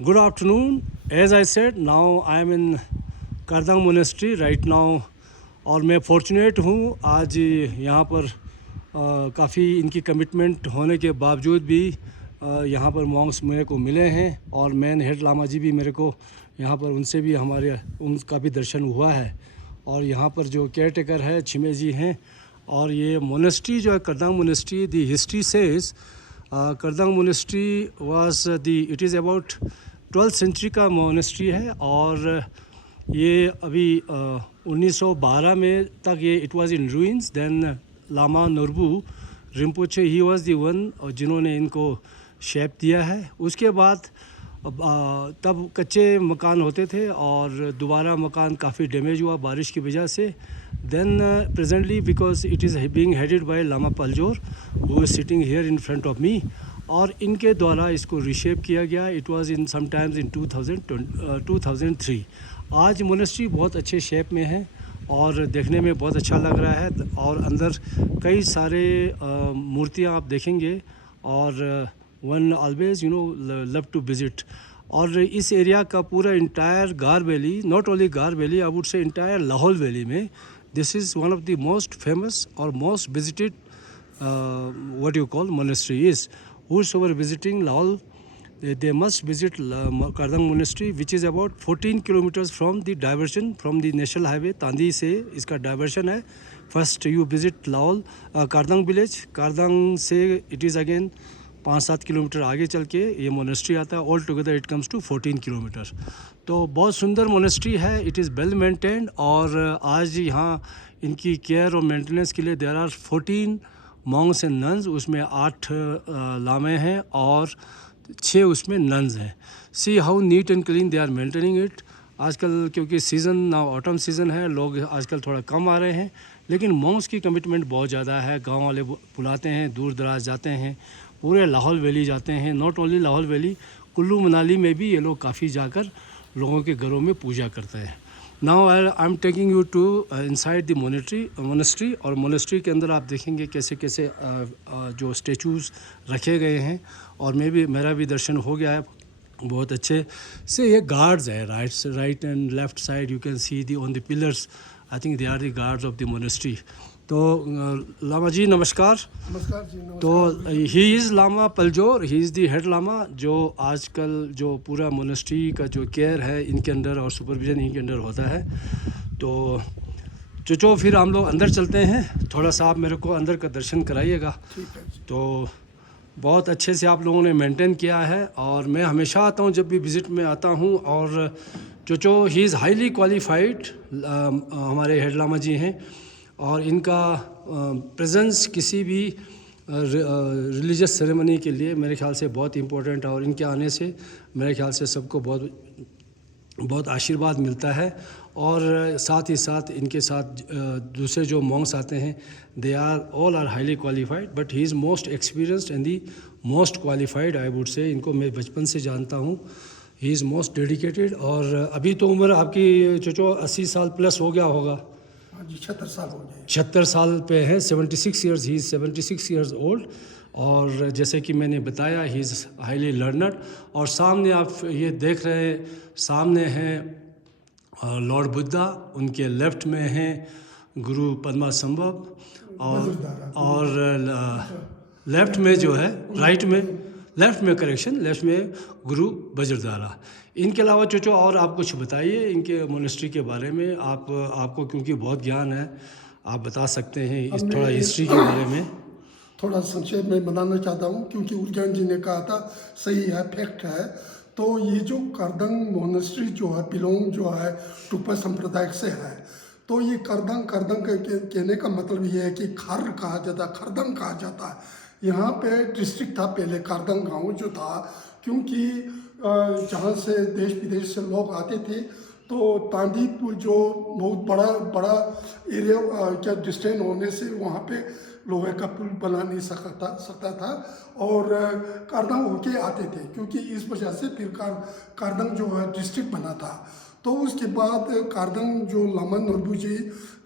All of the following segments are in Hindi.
Good afternoon. As I said, now I am in Kardang monastery right now और मैं फॉर्चुनेट हूँ आज यहाँ पर काफ़ी इनकी कमिटमेंट होने के बावजूद भी यहाँ पर मॉन्क्स मेरे को मिले हैं और मेन हेड लामा जी भी मेरे को यहाँ पर उनसे भी उनका भी दर्शन हुआ है। और यहाँ पर जो केयर टेकर है छिमे जी हैं। और ये मोनेस्ट्री जो है Kardang monastery, the history says Kardang monastery was it is about 12th century का मोनेस्ट्री है। और ये अभी 1912 में तक ये it was in ruins. Then Lama Norbu Rimpoche he was the one जिन्होंने इनको शेप दिया है। उसके बाद तब कच्चे मकान होते थे और दोबारा मकान काफ़ी डैमेज हुआ बारिश की वजह से। Then presently because it is being headed by Lama Paljor who is sitting here in front of me, और इनके द्वारा इसको रिशेप किया गया। It was in sometimes in 2003। आज मोनेस्ट्री बहुत अच्छे शेप में है और देखने में बहुत अच्छा लग रहा है। और अंदर कई सारे मूर्तियाँ आप देखेंगे और one always love to visit. और इस एरिया का पूरा entire Gar valley, not only Gar valley, I would say entire Lahaul valley में this is one of the most famous और most visited what you call monastery is. Whosoever visiting Lahaul, they must visit Kardang Monastery, which is about 14 kilometers from the diversion from the national highway Tandi से इसका diversion है। First you visit Lahaul Kardang village, Kardang से it is again 5-7 किलोमीटर आगे चल के ये मोनेस्ट्री आता है। All together it comes to 14 kilometre. तो बहुत सुंदर मोनेस्ट्री है। इट इज़ वेल मेंटेन्ड और आज यहाँ इनकी केयर और मेंटेनेंस के लिए there are 14 monks and nuns. उसमें 8 लामे हैं और 6 उसमें नन्स हैं। See how neat and clean they are maintaining it. आजकल क्योंकि सीज़न ना ऑटम सीज़न है, लोग आजकल थोड़ा कम आ रहे हैं, लेकिन मॉन्क्स की कमिटमेंट बहुत ज़्यादा है। गांव वाले बुलाते हैं, दूर दराज जाते हैं, पूरे लाहौल वैली जाते हैं। Not only Lahaul valley, Kullu Manali में भी ये लोग काफ़ी जाकर लोगों के घरों में पूजा करते हैं। Now I am taking you to inside the monastery. और मोनेस्ट्री के अंदर आप देखेंगे कैसे कैसे जो स्टेचूज़ रखे गए हैं। और मेरा भी दर्शन हो गया है बहुत अच्छे से। ये गार्ड्स है right and left side, you can see the on the pillars, I think they are the guards of the monastery. तो लामा जी नमस्कार। नमस्कार जी। नमस्कार। तो he is Lama Paljor, he is the head Lama जो आजकल जो पूरा मोनेस्ट्री का जो केयर है इनके अंडर और सुपरविज़न इनके अंडर होता है। तो चो फिर हम लोग अंदर चलते हैं, थोड़ा सा आप मेरे को अंदर का दर्शन कराइएगा। ठीक है जी। तो बहुत अच्छे से आप लोगों ने मेंटेन किया है और मैं हमेशा आता हूँ जब भी विज़िट में आता हूँ। और चो ही इज़ हाईली क्वालिफाइड, हमारे हेड लामा जी हैं और इनका प्रेजेंस किसी भी रिलीजियस सेरेमनी के लिए मेरे ख्याल से बहुत इम्पोर्टेंट है। और इनके आने से मेरे ख्याल से सबको बहुत आशीर्वाद मिलता है। और साथ ही साथ इनके साथ दूसरे जो मॉन्क्स आते हैं, they all are highly qualified, but he is most experienced and the most qualified I would say. इनको मैं बचपन से जानता हूँ। He is most dedicated. और अभी तो उम्र आपकी चचो 80 साल प्लस हो गया होगा। हाँ जी, 76 साल हो गए। 76 साल पे हैं, 76 years, he is 76 years old. और जैसे कि मैंने बताया ही इज़ हाईली लर्नड। और सामने आप ये देख रहे हैं, सामने हैं लॉर्ड बुद्धा, उनके लेफ़्ट में हैं गुरु पद्मासंभव और लेफ़्ट में जो है लेफ़्ट में लेफ़्ट में गुरु वज्रधारा। इनके अलावा चोचो और आप कुछ बताइए इनके मोनेस्ट्री के बारे में। आपको क्योंकि बहुत ज्ञान है, आप बता सकते हैं इस थोड़ा हिस्ट्री के बारे में। थोड़ा संक्षेप में बताना चाहता हूँ क्योंकि उज्जैन जी ने कहा था, सही है, फैक्ट है। तो ये जो करदंग मोनेस्ट्री जो है बिलोंग जो है टुप्पा संप्रदाय से है। तो ये करदंग कहने का मतलब ये है कि खर कहा जाता है, खरदंग कहा जाता है। यहाँ पे डिस्ट्रिक्ट था पहले करदंग गांव जो था, क्योंकि जहाँ से देश विदेश से लोग आते थे तो तांदीपुर जो बहुत बड़ा एरिया क्या डिस्टेंस होने से वहाँ पे लोहे का पुल बना नहीं सकता था और करदंग होके आते थे, क्योंकि इस वजह से फिर करदंग जो है डिस्ट्रिक्ट बना था। तो उसके बाद करदंग जो लामा नोरबू जी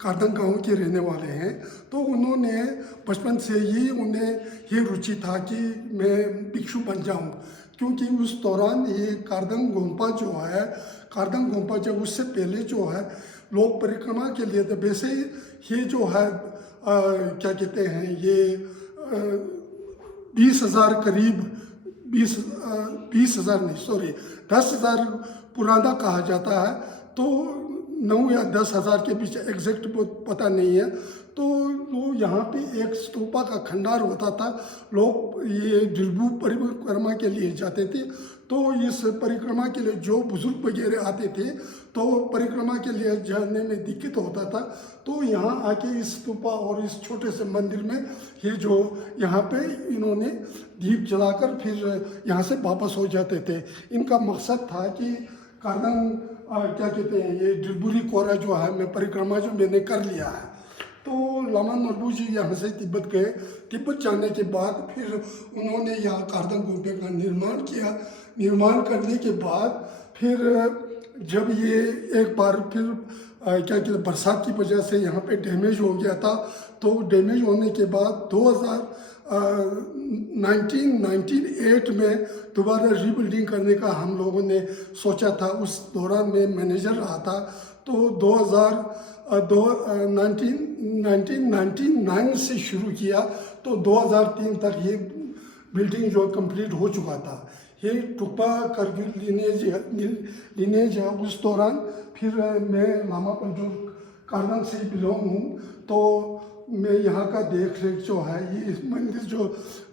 करदंग गांव के रहने वाले हैं, तो उन्होंने बचपन से ही उन्हें ये रुचि था कि मैं भिक्षु बन जाऊं। क्योंकि उस दौरान ये कारदंग गोम्पा जो है, कारदंग गोम्पा जब उससे पहले जो है लोग परिक्रमा के लिए, तो वैसे ये जो है क्या कहते हैं, ये 20,000 करीब 20,000 नहीं, सॉरी, 10,000 पुराना कहा जाता है। तो 9 या 10,000 के बीच एग्जैक्ट पता नहीं है। तो वो यहाँ पे एक स्तूपा का खंडार होता था, लोग ये डिरबू परिक्रमा के लिए जाते थे। तो इस परिक्रमा के लिए जो बुजुर्ग वगैरह आते थे, तो परिक्रमा के लिए जाने में दिक्कत होता था, तो यहाँ आके इस स्तूपा और इस छोटे से मंदिर में ये जो यहाँ पे इन्होंने दीप जलाकर फिर यहाँ से वापस हो जाते थे। इनका मकसद था कि कारदंग क्या कहते हैं, ये डिरबुरी कोरा जो है, मैं परिक्रमा जो मैंने कर लिया है। तो लामा नोरबू जी यहाँ से तिब्बत गए। तिब्बत जाने के बाद फिर उन्होंने यहाँ कारदंग गोम्पे का निर्माण किया। निर्माण करने के बाद फिर जब ये एक बार फिर क्या कहते, बरसात की वजह से यहाँ पे डैमेज हो गया था। तो डैमेज होने के बाद 1998 में दोबारा रीबिल्डिंग करने का हम लोगों ने सोचा था। उस दौरान में मैनेजर रहा था। तो 1999 से शुरू किया, तो 2003 तक ये बिल्डिंग जो कंप्लीट हो चुका था। ये टुक्पा करगिल लिनेज है। उस दौरान फिर मैं लामा पंजोर कारदंग से बिलोंग हूँ, तो मैं यहाँ का देख रेख जो है, ये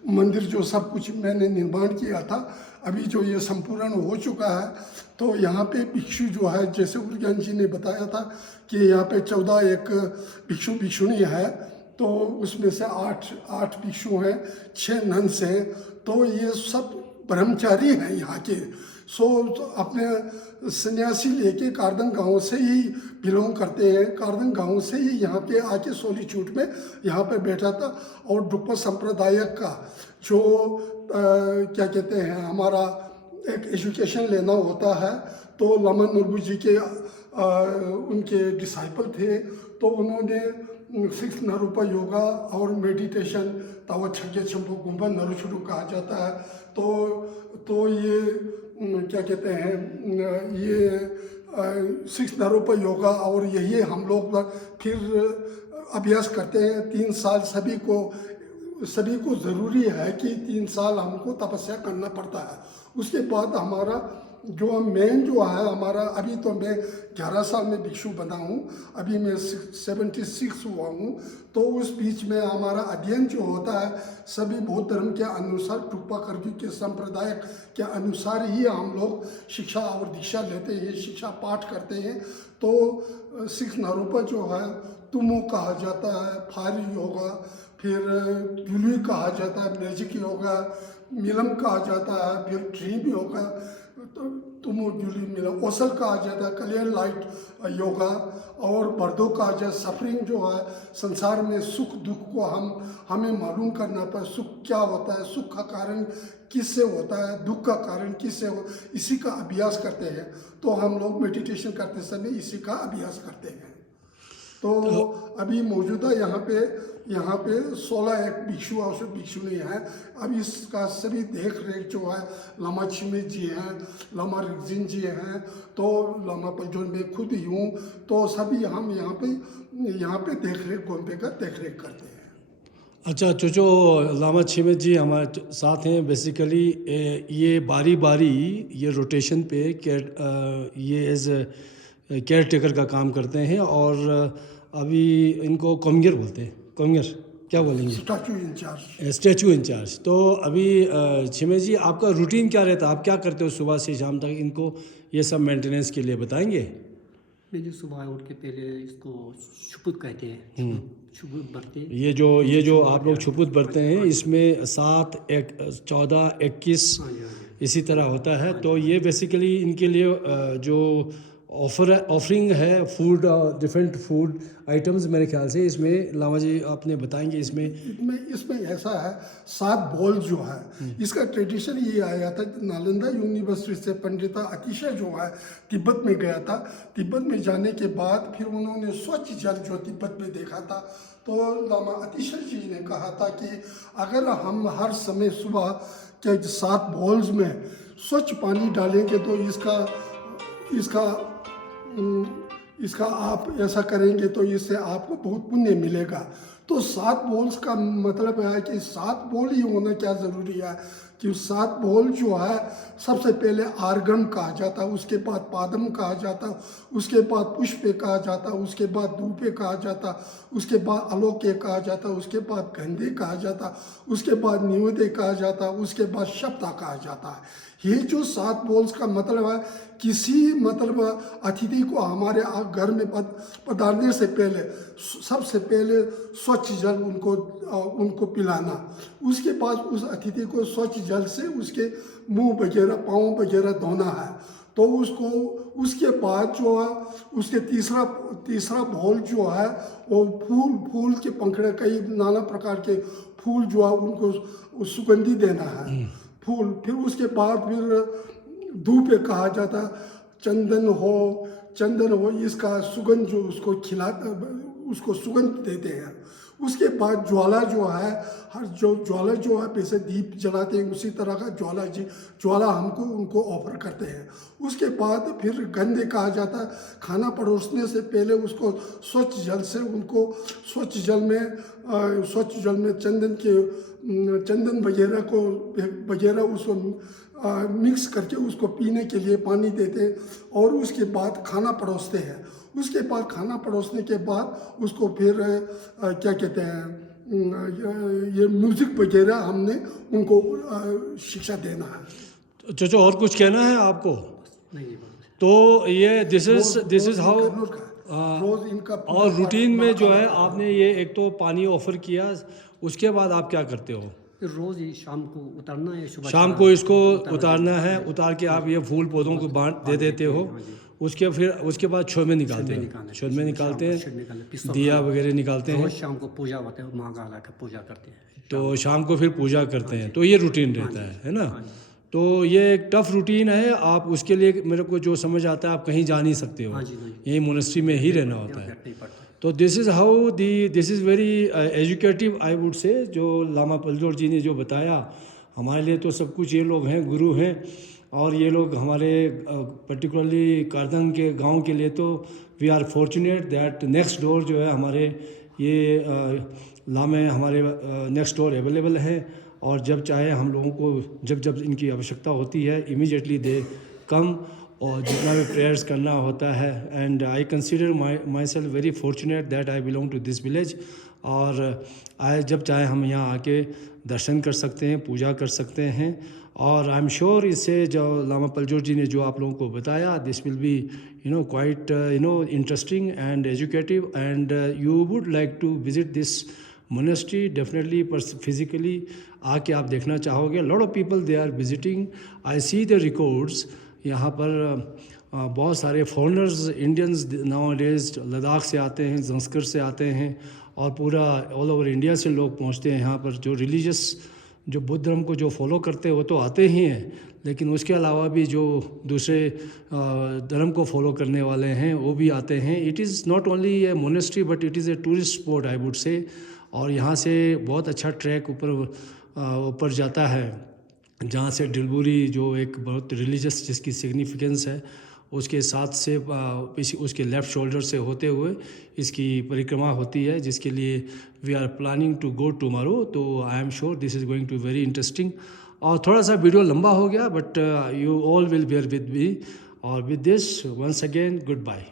मंदिर जो सब कुछ मैंने निर्माण किया था, अभी जो ये संपूर्ण हो चुका है। तो यहाँ पे भिक्षु जो है, जैसे उर्ज्ञान जी ने बताया था कि यहाँ पे 14 एक भिक्षुणी है, तो उसमें से 8 भिक्षु हैं, 6 नन्स हैं। तो ये सब ब्रह्मचारी हैं यहाँ के। सो अपने सन्यासी लेके कारदंग गांव से ही बिलोंग करते हैं। कारदंग गांव से ही यहाँ पे आके सोलीच्यूड में यहाँ पे बैठा था। और डुक्पा संप्रदाय का जो क्या कहते हैं, हमारा एक एजुकेशन लेना होता है, तो लामा नोरबू जी के उनके डिसाइपल थे। तो उन्होंने 6 नरूपा योगा और मेडिटेशन, तावा छगे छंपो गुम्बा नरुचुडू कहा जाता है। तो ये क्या कहते हैं, ये 6 नरूपा योगा, और यही हम लोग फिर अभ्यास करते हैं 3 साल। सभी को ज़रूरी है कि 3 साल हमको तपस्या करना पड़ता है। उसके बाद हमारा जो मेन जो है हमारा, अभी तो मैं 11 साल में भिक्षु बना हूँ, अभी मैं 76 हुआ हूँ। तो उस बीच में हमारा अध्ययन जो होता है, सभी बौद्ध धर्म के अनुसार, टुक्पा करगिल के संप्रदाय के अनुसार ही हम लोग शिक्षा और दीक्षा लेते हैं, शिक्षा पाठ करते हैं। तो 6 नारूपा जो है, तुमो कहा जाता है, फारी योगा, फिर गुलुई कहा जाता है, मैजिक योगा, मिलम कहा जाता है, फिर ड्रीम योगा, तो तुमो गुली मिलम, ओसल कहा जाता है, क्लियर लाइट योगा, और बर्दो कहा जाए, सफरिंग जो है, संसार में सुख दुख को हमें मालूम करना पर सुख क्या होता है, सुख का कारण किससे होता है, दुख का कारण किससे हो, इसी का अभ्यास करते हैं। तो हम लोग मेडिटेशन करते समय इसी का अभ्यास करते हैं। तो अभी मौजूदा यहाँ पे 16 एक भिक्षु और भिक्षुणी हैं। अब इसका सभी देख रेख जो है लामा छिमित जी हैं, लामा रिगजिन जी हैं, तो लामा पंजोर में खुद ही हूँ। तो सभी हम यहाँ पे देख रेख गोम्पे का देख रेख करते हैं। अच्छा, चोचो लामा छिमित जी हमारे साथ हैं। बेसिकली ये बारी बारी ये रोटेशन पे ये एज केयर टेकर का काम करते हैं, और अभी इनको कॉमगियर बोलते हैं। कॉमगियर क्या बोलेंगे? Statue incharge. तो अभी छिमे जी, आपका रूटीन क्या रहता है? आप क्या करते हो सुबह से शाम तक, इनको ये सब मेंटेनेंस के लिए बताएंगे? मैं जो सुबह उठ के पहले इसको छुपुत कहते हैं, छुपुत बरते। ये जो आप लोग छुपुत बरते हैं, इसमें 7, 14, 21 इसी तरह होता है। तो ये बेसिकली इनके लिए जो ऑफरिंग है फूड, डिफरेंट फूड आइटम्स, मेरे ख्याल से इसमें लामा जी आपने बताएंगे। इसमें ऐसा है, 7 बॉल जो है, इसका ट्रेडिशन ये आया था। नालंदा यूनिवर्सिटी से पंडिता अतिशय जो है तिब्बत में गया था। तिब्बत में जाने के बाद फिर उन्होंने स्वच्छ जल जो तिब्बत में देखा था, तो लामा अतिशय जी ने कहा था कि अगर हम हर समय सुबह कि 7 बॉल्स में स्वच्छ पानी डालेंगे तो इसका इसका आप ऐसा करेंगे तो इससे आपको बहुत पुण्य मिलेगा। तो 7 बॉल्स का मतलब है कि 7 बॉल ही होना क्या ज़रूरी है कि 7 बॉल जो है सबसे पहले आर्गन कहा जाता, उसके बाद पादम कहा जाता, उसके बाद पुष्पे कहा जाता, उसके बाद धूपे कहा जाता, उसके बाद अलोके कहा जाता, उसके बाद गंधे कहा जाता, उसके बाद निवेदे कहा जाता, उसके बाद शब्दा कहा जाता है। ये जो 7 बॉल्स का मतलब है किसी मतलब अतिथि को हमारे घर में पधारने से पहले सबसे पहले स्वच्छ जल उनको पिलाना, उसके बाद उस अतिथि को स्वच्छ जल से उसके मुंह वगैरह पाँव वगैरह धोना है। तो उसके बाद जो है उसके तीसरा बॉल जो है वो फूल के पंखड़े कई नाना प्रकार के फूल जो है उनको सुगंधी देना है फूल। फिर उसके बाद फिर धूप कहा जाता, चंदन हो इसका सुगंध जो उसको सुगंध देते हैं। उसके बाद ज्वाला जो है ज्वाला जो है जैसे दीप जलाते हैं उसी तरह का ज्वाला उनको ऑफर करते हैं। उसके बाद फिर गंधे कहा जाता है, खाना परोसने से पहले उसको स्वच्छ जल में चंदन वगैरह उसको मिक्स करके उसको पीने के लिए पानी देते हैं और उसके बाद खाना परोसते हैं। उसके बाद खाना परोसने के बाद उसको फिर क्या कहते हैं ये म्यूज़िक वगैरह हमने उनको शिक्षा देना है। चचो और कुछ कहना है आपको? नहीं जी, तो ये दिस इज हाउ रोज इनका और रूटीन में जो है आपने ये एक तो पानी ऑफर किया, उसके बाद आप क्या करते हो? रोज़ ही शाम को उतारना है, सुबह शाम को इसको उतारना है, उतार के आप ये फूल पौधों को दे देते हो। उसके बाद छोमे निकालते हैं, छोमे निकालते हैं, दिया वगैरह निकालते हैं। रोज़ शाम को पूजा होता है, माँ गाला का पूजा करते हैं, तो शाम को फिर पूजा करते हैं। तो ये रूटीन रहता है ना? तो ये एक टफ रूटीन है। आप उसके लिए मेरे को जो समझ आता है आप कहीं जा नहीं सकते हो, यही मोनेस्ट्री में ही रहना होता है। तो this is very educative I would से, जो लामा पलजोर जी ने जो बताया। हमारे लिए तो सब कुछ ये लोग हैं, गुरु हैं, और ये लोग हमारे पर्टिकुलरली कारदंग के गांव के लिए तो we are fortunate that next door जो है हमारे ये लामे हमारे नेक्स्ट डोर अवेलेबल है। और जब चाहे हम लोगों को जब इनकी आवश्यकता होती है इमीडिएटली दे कम, और जितना भी प्रेयर्स करना होता है। And I consider myself very fortunate that I belong to this village. और जब चाहे हम यहाँ आके दर्शन कर सकते हैं, पूजा कर सकते हैं। और आई एम श्योर इससे जो लामा पलजोर जी ने जो आप लोगों को बताया, this will be quite interesting and educative, and you would like to visit this monastery definitely. Physically आके आप देखना चाहोगे। Lot of people they are visiting, I see the records. यहाँ पर बहुत सारे foreigners, Indians nowadays Ladakh से आते हैं, ज़ंस्कर से आते हैं, और पूरा ऑल ओवर इंडिया से लोग पहुँचते हैं यहाँ पर। जो रिलीजियस जो बुद्ध धर्म को जो फॉलो करते हैं वो तो आते ही हैं, लेकिन उसके अलावा भी जो दूसरे धर्म को फॉलो करने वाले हैं वो भी आते हैं। It is not only A monastery but it is a tourist spot I would से। और यहाँ से बहुत अच्छा ट्रैक ऊपर जाता है, जहाँ से डिलबुरी जो एक बहुत रिलीजियस जिसकी सिग्निफिकेंस है, उसके साथ से उसके लेफ़्ट शोल्डर से होते हुए इसकी परिक्रमा होती है, जिसके लिए we are planning to go tomorrow. तो I am sure this is going to very interesting. और थोड़ा सा वीडियो लंबा हो गया, but you all will bear with me. और with this once again good bye.